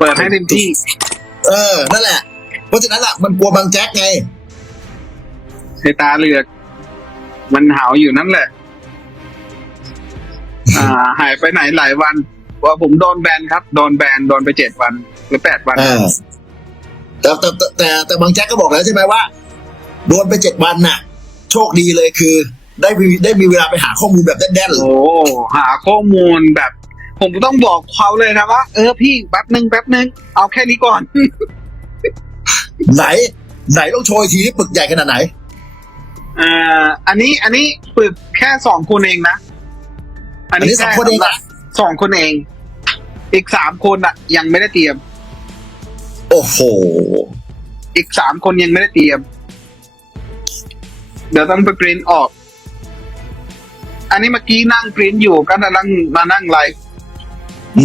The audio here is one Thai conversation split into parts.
เปิดให้เต็มที่ เออ นั่นแหละ เพราะฉะนั้นอะ มันกลัวบางแจ็คไงไอ้ตาเหลือก มันหาวอยู่นั่นแหละ อ่า หายไปไหนหลายวันว่าผมโดนแบนครับ โดนแบน โดนไปเจ็ดวัน หรือแปดวัน เออแต่แต่แต่แต่แต่บางแจ็คก็บอกแล้วใช่ไหมว่า โดนไปเจ็ดวันน่ะ โชคดีเลยคือ ได้มีได้มีเวลาไปหาข้อมูลแบบแน่นๆเลยโอ้หาข้อมูลแบบ ผมต้องบอกเขาเลยนะว่าเออพี่แป๊บหนึ่งแป๊บหนึ่งเอาแค่นี้ก่อน ไหน ไหนต้องโชว์อีกทีที่ปึกใหญ่ขนาดไหนเอ่ออันนี้อันนี้ฝึกแค่สองคนเองนะ อันนี้สองคนเองนะสองคนเอง อีกสามคนอะ ยังไม่ได้เตรียม โอ้โห อีกสามคนยังไม่ได้เตรียม เดี๋ยวต้องไปปริ้นออก อันนี้เมื่อกี้นั่งปริ้นอยู่ก็มานั่งมานั่งไลฟ์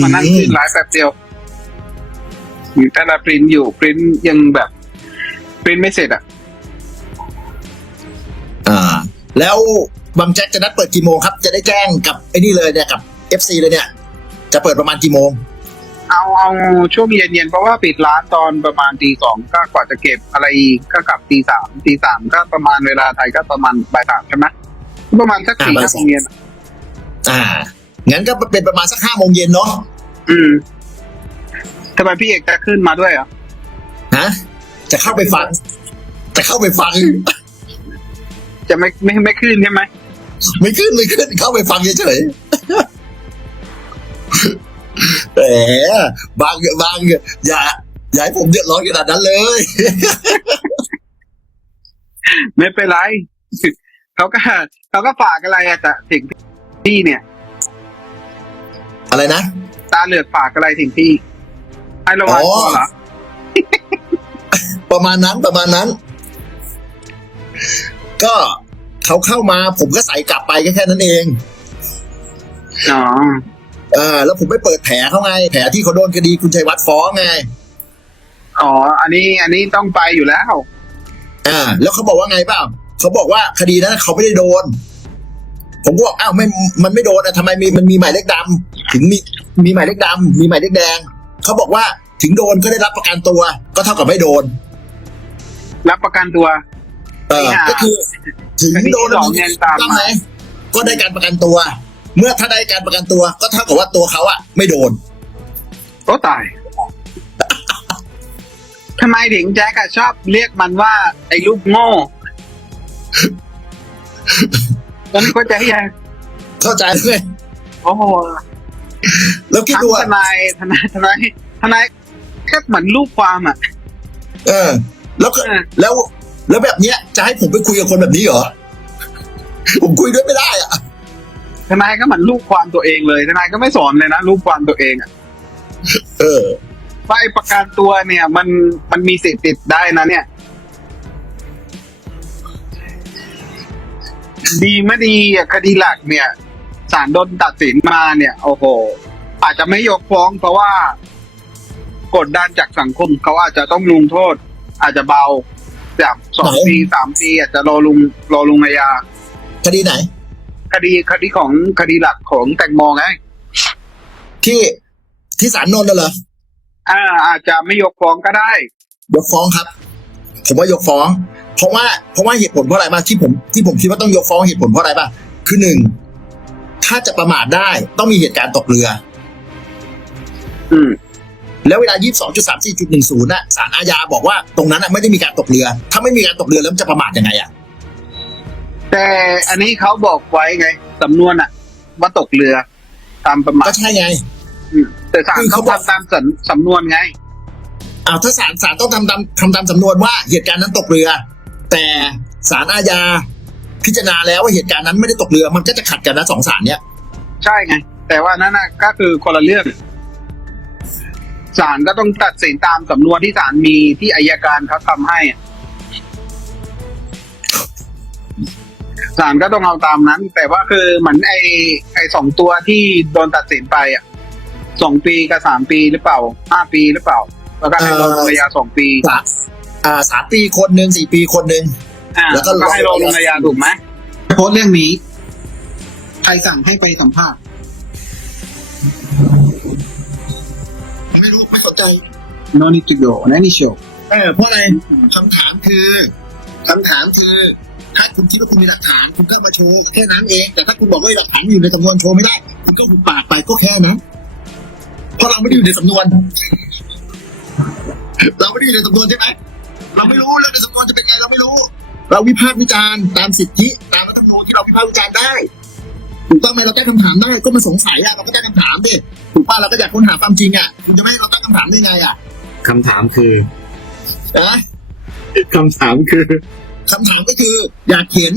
มานั่งปริ้นไลฟ์แป๊บเดียวแต่ละปริ้นอยู่ปริ้นยังแบบปริ้นไม่เสร็จอะอ่า แล้วบางแจ็คจะนัดเปิดกี่โมงครับ จะได้แจ้งกับไอ้นี่เลยเนี่ยกับ FC เลยเนี่ย จะเปิดประมาณกี่โมง เอาเอาช่วงเย็นๆเพราะว่าปิดร้านตอนประมาณตีสองก็กว่าจะเก็บอะไรอีกก็กลับตีสามตีสามก็ประมาณเวลาไทยก็ประมาณบ่ายสามใช่ไหมประมาณสักอ่าสี่บ่ายห้าสามโมงเย็นอ่า งั้นก็เป็นประมาณสักห้าโมงเย็นเนาะอืมทำไมพี่เอกจะขึ้นมาด้วยเหรอฮะจะเข้าไปฟัง จะเข้าไปฟัง จะไม่ไม่ไม่ขึ้นใช่ไหมไม่ขึ้นไม่ขึ้นเข้าไปฟังเฉยๆแหมบางบางอย่าอย่าให้ผมเดือดร้อนขนาดนั้นเลย ไม่เป็นไรเขาก็เขาก็ฝากอะไรอะแต่ถึงพี่เนี่ย อะไรนะ ตาเหลือกฝากอะไรถึงพี่ให้ระวังอ๋อตัวเหรอ ประมาณนั้นประมาณนั้น ก็เขาเข้ามา ผมก็ใส่กลับไปแค่แค่นั้นเองอ๋อเออแล้วผมไปเปิดแผลเขาไง แผลที่เขาโดนคดีคุณชัยวัฒน์ฟ้องไง อ๋อ อันนี้อันนี้ต้องไปอยู่แล้ว อ่า แล้วเขาบอกว่าไงเปล่าเขาบอกว่าคดีนั้นเขาไม่ได้โดน ผมก็บอกอ้าวไม่ มันไม่โดนอะทำไมมีมันมีหมายเลขดำ ถึงมีมีหมายเลขดำมีหมายเลขแดง เขาบอกว่าถึงโดนก็ได้รับประกันตัว ก็เท่ากับไม่โดน รับประกันตัวเออไม่หาก็คือ ถึงโดนคดีที่สองยังตามมาต้องไหมก็ได้การประกันตัว เมื่อถ้าได้การประกันตัว ก็เท่ากับว่าตัวเขาอะไม่โดนโอ้ตายทำไมถึงแจ็คอะชอบเรียกมันว่า ไอ้ลูกโง่ตอนนี้ก็ใจยังเข้าใจไหมโอ้โห แล้วคิดทั้งดูทอะนายทนายทนายทนายแค่เหมือนลูกความอะ เออ แล้วก็เออ แล้วแล้วแบบเนี้ยจะให้ผมไปคุยกับคนแบบนี้เหรอ ผมคุยด้วยไม่ได้อะทนายก็เหมือนลูกความตัวเองเลยทนายก็ไม่สอนเลยนะลูกความตัวเองอะเออ ว่าไอ้ประกันตัวเนี่ย มันมันมีสิทธิ์ติดได้นะเนี่ย ดีไม่ดีอะคดีหลักเนี่ยศาลโดนตัดสินมาเนี่ย โอ้โห อาจจะไม่ยกฟ้องเพราะว่า กดดันจากสังคมเขาอาจจะต้องลงโทษ อาจจะเบาจากสองไหนปีสามปีอาจจะรอลุงรอลุงอาญาคดีไหน คดีคดีของคดีหลักของแตงโมไงที่ที่ศาลนนท์น่ะเหรออ่า อาจจะไม่ยกฟ้องก็ได้ ยกฟ้องครับ ผมว่ายกฟ้อง เพราะว่าเพราะว่าเหตุผลเพราะอะไรบ้างที่ผมที่ผมคิดว่าต้องยกฟ้องเหตุผลเพราะอะไรบ้างคือหนึ่งถ้าจะประมาทได้ต้องมีเหตุการณ์ตกเรือ อืมแล้วเวลา 22.34.10น่ะศาลอาญาบอกว่าตรงนั้นน่ะไม่ได้มีการตกเรือ ถ้าไม่มีการตกเรือแล้วมันจะประมาทยังไงอะ แต่อันนี้เขาบอกไว้ไงสำนวนอะว่าตกเรือ ตามประมาณก็ใช่ไงอืมแต่ศาลคือเขาเขาบอกทำตามสำสำนวนไงอ้าวถ้าศาลศาลต้องทำตามทำตามสำนวนว่าเหตุการณ์นั้นตกเรือ แต่ศาลอาญาพิจารณาแล้วว่าเหตุการณ์นั้นไม่ได้ตกเรือ มันก็จะขัดกันนะสองศาลเนี้ยใช่ไง แต่ว่านั่นน่ะก็คือคนละเรื่อง ศาลก็ต้องตัดสินตามสำนวนที่ศาลมีที่อายการเขาทำให้อะศาลก็ต้องเอาตามนั้น แต่ว่าคือเหมือนไอ้ไอ้สองตัวที่โดนตัดสินไปอะสองปีกับสามปีหรือเปล่าห้าปีหรือเปล่า แล้วก็ให้รอลงอาญาสองปีศาลอ่าสามปีคนหนึ่งสี่ปีคนหนึ่งอ่าแล้วก็ก็ให้รอลงอาญาถูกไหมโพสต์เรื่องนี้ ใครสั่งให้ไปสัมภาษณ์ no need to go on any show เออเพราะอะไรคำถามคือคำถามคือถ้าคุณคิดว่าคุณมีหลักฐานคุณก็มาโชว์แค่นั้นเอง แต่ถ้าคุณบอกว่าหลักฐานอยู่ในสำนวนโชว์ไม่ได้ คุณก็หุบปากไปก็แค่นั้นเพราะเราไม่ได้อยู่ในสำนวน เราไม่ได้อยู่ในสำนวนใช่ไหมเราไม่รู้เรื่องในสำนวนจะเป็นไงเราไม่รู้ เราวิพากษ์วิจารณ์ตามสิทธิตามรัฐธรรมนูญที่เราวิพากษ์วิจารณ์ได้ถูกต้องไหมเราตั้งคำถามได้ก็มาสงสัยอะเราก็ตั้งคำถามดิ ถูกป่ะเราก็อยากค้นหาความจริงอะคุณจะไม่ให้เราตั้งคำถามได้ไงอะคำถามคือนะคำถามคือคำถามก็คือ อยากเห็น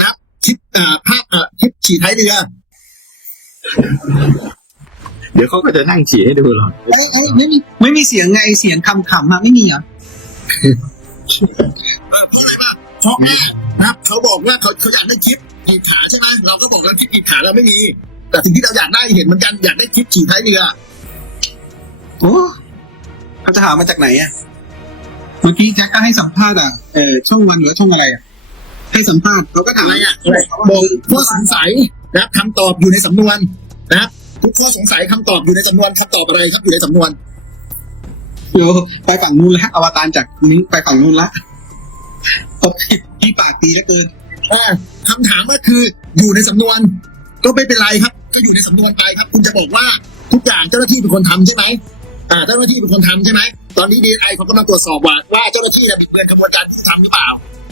นะคลิปอ่าภาพอ่าคลิปฉี่ท้ายเรือเดี๋ยวเขาก็จะนั่งฉี่ให้ดูหรอกเอ้ยเอ้ยไม่มีไม่มีเสียงไงเสียงคำขำอะไม่มีเหรอเพราะว่านะครับเขาบอกว่าเขาเขาอยากได้คลิปกีดขาใช่ไหมเราก็บอกแล้วคลิปกีดขาเราไม่มี แต่สิ่งที่เราอยากได้เห็นเหมือนกันอยากได้คลิปฉี่ท้ายเรือโอ้เขาจะหามาจากไหนอะเมื่อกี้แจ็คก็ให้สัมภาษณ์อะเออช่องวันหรือช่องอะไรอะให้สัมภาษณ์เขาก็ถามอะไรอะบอกข้อสงสัยนะครับคำตอบอยู่ในสำนวนนะครับทุกข้อสงสัยคำตอบอยู่ในสำนวนคำตอบอะไรครับอยู่ในสำนวนเดี๋ยวไปฝั่งนู้นละอวตารจากนี้ไปฝั่งนู้นละโอเคพี่ปากดีเหลือเกินอ่าคำถามก็คืออยู่ในสำนวน ก็ไม่เป็นไรครับ ก็อยู่ในสำนวนไปครับ คุณจะบอกว่าทุกอย่างเจ้าหน้าที่เป็นคนทำใช่ไหมอ่าเจ้าหน้าที่เป็นคนทำใช่ไหมตอนนี้ดีไอเขากำลังตรวจสอบว่าว่าเจ้าหน้าที่เนี่ยบิดเบือนกระบวนการยุติธรรมหรือเปล่า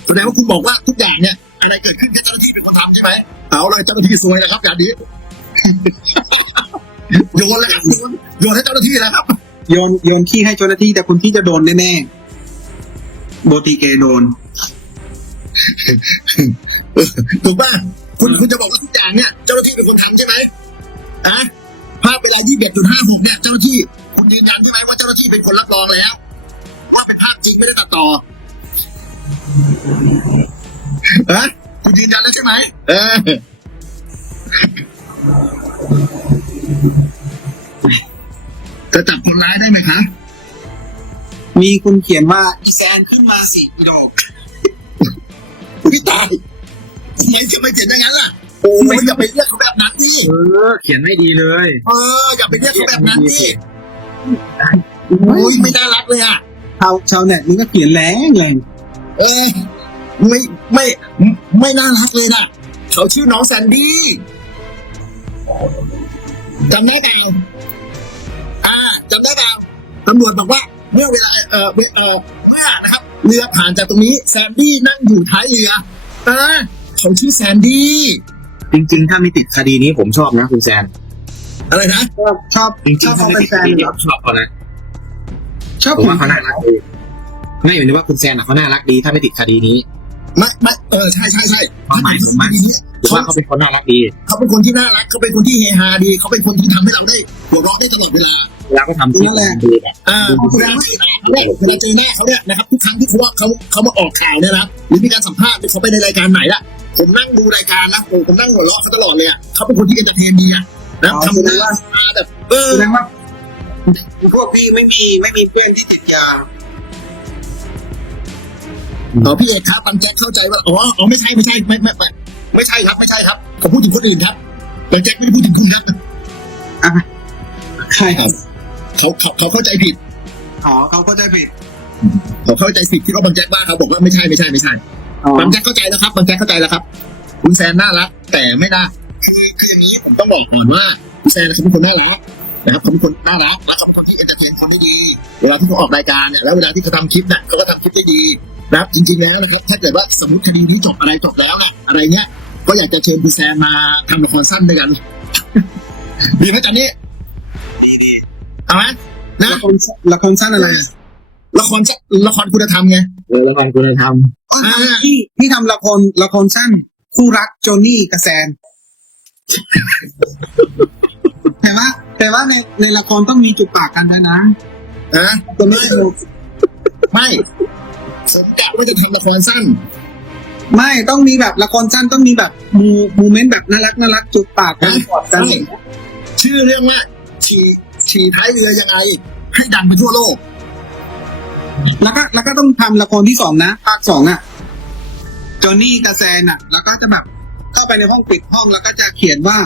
แสดงว่าคุณบอกว่าทุกอย่างเนี่ยอะไรเกิดขึ้นแค่เจ้าหน้าที่เป็นคนทำใช่ไหมเอาเลยเจ้าหน้าที่ซวยนะครับอย่างนี้โยนเลยครับโยนโยนให้เจ้าหน้าที่แล้วครับโยนโยนขี้ให้เจ้าหน้าที่แต่คนที่จะโดนแน่ๆโบตีเกโดนถูกป่ะ คุณคุณจะบอกว่าทุกอย่างเนี่ยเจ้าหน้าที่เป็นคนทำใช่ไหมอะภาพเวลา21.56เนี่ยเจ้าหน้าที่คุณยืนยันใช่ไหมว่าเจ้าหน้าที่เป็นคนรับรองแล้วว่าเป็นภาพจริงไม่ได้ตัดต่ออะคุณยืนยันแล้วใช่ไหมเออจะจับคนร้ายได้ไหมคะมีคุณเขียนว่าอีแซนขึ้นมาสี่กิโลพี่ตาย ทำไมจะไม่เขียนอย่างนั้นล่ะโอ้ยอย่าไปเรียกเขาแบบนั้นดิเออ เขียนไม่ดีเลย เออ อย่าไปเรียกเขาแบบนั้นดิโอ้ยไม่น่ารักเลยอะชาวชาวเน็ตนี่ก็เขียนแรงแรงเอ๊ะไม่ไม่ไม่น่ารักเลยนะเขาชื่อน้องแซนดี้จำได้ไหมอ่าจำได้เปล่าตำรวจบอกว่า เมื่อเวลาเออเวเออเมื่อนะครับ เรือผ่านจากตรงนี้ แซนดี้นั่งอยู่ท้ายเรืออ่า เขาชื่อแซนดี้ จริง ๆ ถ้าไม่ติดคดีนี้ผมชอบนะคุณแซน อะไรนะ ชอบชอบจริงชอบๆถ้าเขาไม่เป็นติดแฟนคดีเหนี้รอผมชอบเขานะชอบผมว่าเขาน่ารักดีไม่อยู่ในว่าคุณแซนอะเขาน่ารักดี ถ้าไม่ติดคดีนี้ไม่ไม่เออใช่ใช่ใช่ความหมายผมว่าผมว่าเขาเป็นคนน่ารักดีเขาเป็นคนที่น่ารักเขาเป็นคนที่เฮฮาดี เขาเป็นคนที่ทำให้เราได้หัวเราะได้ตลอดเวลาเวลาเขาทำคลิปดีแบบอ่าเวลาเจอหน้าเขาเนี่ยเวลาเจอหน้าเขาเนี่ยนะครับทุกครั้งที่เขาว่าเขาเขามาออกข่าวเนี่ยนะครับหรือมีการสัมภาษณ์หรือเขาไปในรายการไหนละ ผมนั่งดูรายการนะโอ้ผมนั่งหัวเราะเขาตลอดเลยอะเขาเป็นคนที่เอนเตอร์เทนดีอะนะทำหน้าตาแบบเออแสดงว่าพวกพี่ไม่มีไม่มีเพื่อนที่ติดยาอ๋อพี่เอกครับปันแจ็คเข้าใจว่าอ๋ออ๋อไม่ใช่ไม่ใช่ไม่ไม่ไม่ไม่ใช่ครับไม่ใช่ครับผมพูดถึงคนอื่นครับปันแจ็คไม่ได้พูดถึงคุณครับใช่ครับเขาเขาเขาเข้าใจผิดอ๋อเขาก็จะผิดเขาเข้าใจผิดที่เขาบังแจ็คบ้าครับบอกว่าไม่ใช่ไม่ใช่ไม่ใช่ อ๋อบังแจ็คเข้าใจแล้วครับบังแจ็คเข้าใจแล้วครับ คุณแซนน่ารัก แต่ไม่น่าคือคืออย่างนี้ผมต้องบอกก่อนว่าคุณแซนเขาเป็นคนน่ารักนะครับเขาเป็นคนน่ารักและเขาเป็นคนที่เอนเตอร์เทนคนที่ดี เวลาที่เขาออกรายการเนี่ยแล้วเวลาที่เขาทำคลิปเนี่ยเขาก็ทำคลิปได้ดีนะครับจริงๆแล้วนะครับถ้าเกิดว่าสมมติคดีนี้จบอะไรจบแล้วนะอะไรเงี้ยก็อยากจะเชิญคุณแซนมาทำละครสั้นด้วยกันดีไหมจันนี่เอาไหมนะละครละครสั้นอะไรละครสั้นละครคุณธรรมไงเออแล้วมันคุณธรรมอ่า ที่ที่ทำละครละครสั้น คู่รักโจนี่กับแซนแต่ว่า แต่ว่าในในละครต้องมีจุดปากกันด้วยนะอะจะไม่สนุกไม่สมกะว่าจะทำละครสั้น ไม่ต้องมีแบบละครสั้นต้องมีแบบมูมูเมนต์แบบน่ารักน่ารักจุดปากกันกอดกันใช่ชื่อเรื่องว่าฉี่ฉี่ท้ายเรือยังไง ให้ดังไปทั่วโลก แล้วก็แล้วก็ต้องทำละครที่สองนะภาคสองอะโจนนี่กระแซนอะ แล้วก็จะแบบเข้าไปในห้องปิดห้องแล้วก็จะเขียนว่า